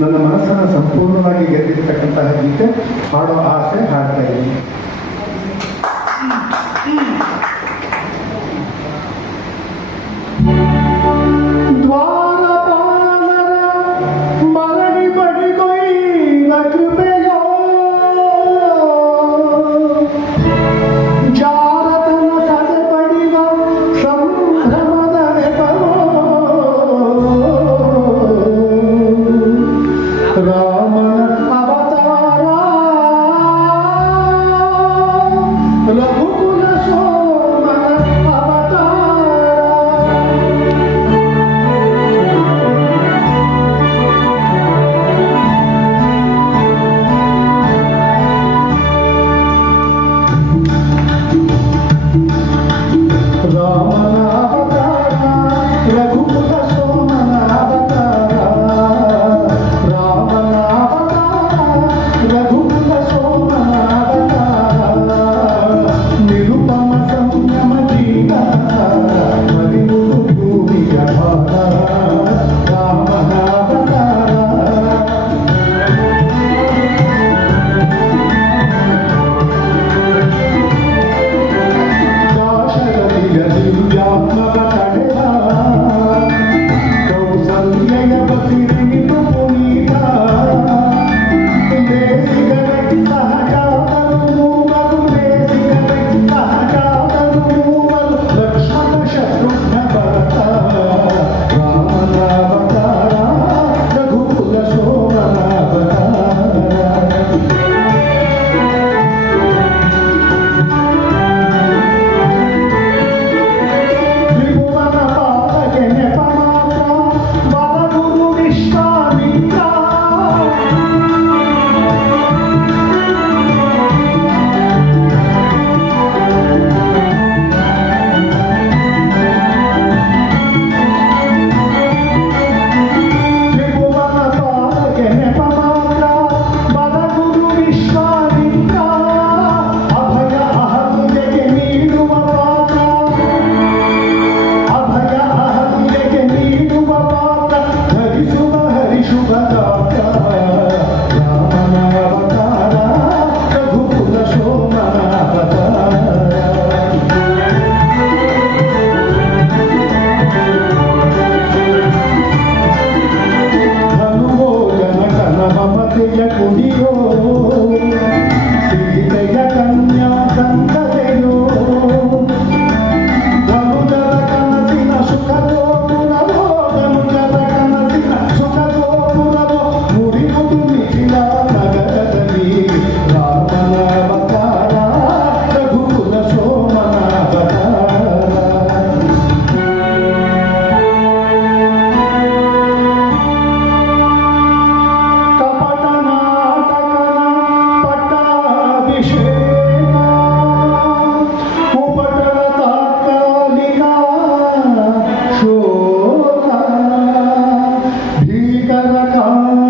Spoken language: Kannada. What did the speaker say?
ನನ್ನ ಮನಸ್ಸನ್ನು ಸಂಪೂರ್ಣವಾಗಿ ಗೆದ್ದಿರ್ತಕ್ಕಂತಹ ಗೀತೆ ಹಾಡೋ ಆಸೆ ಹಾಡ್ತಾ ಇದ್ದೀನಿ Karaka.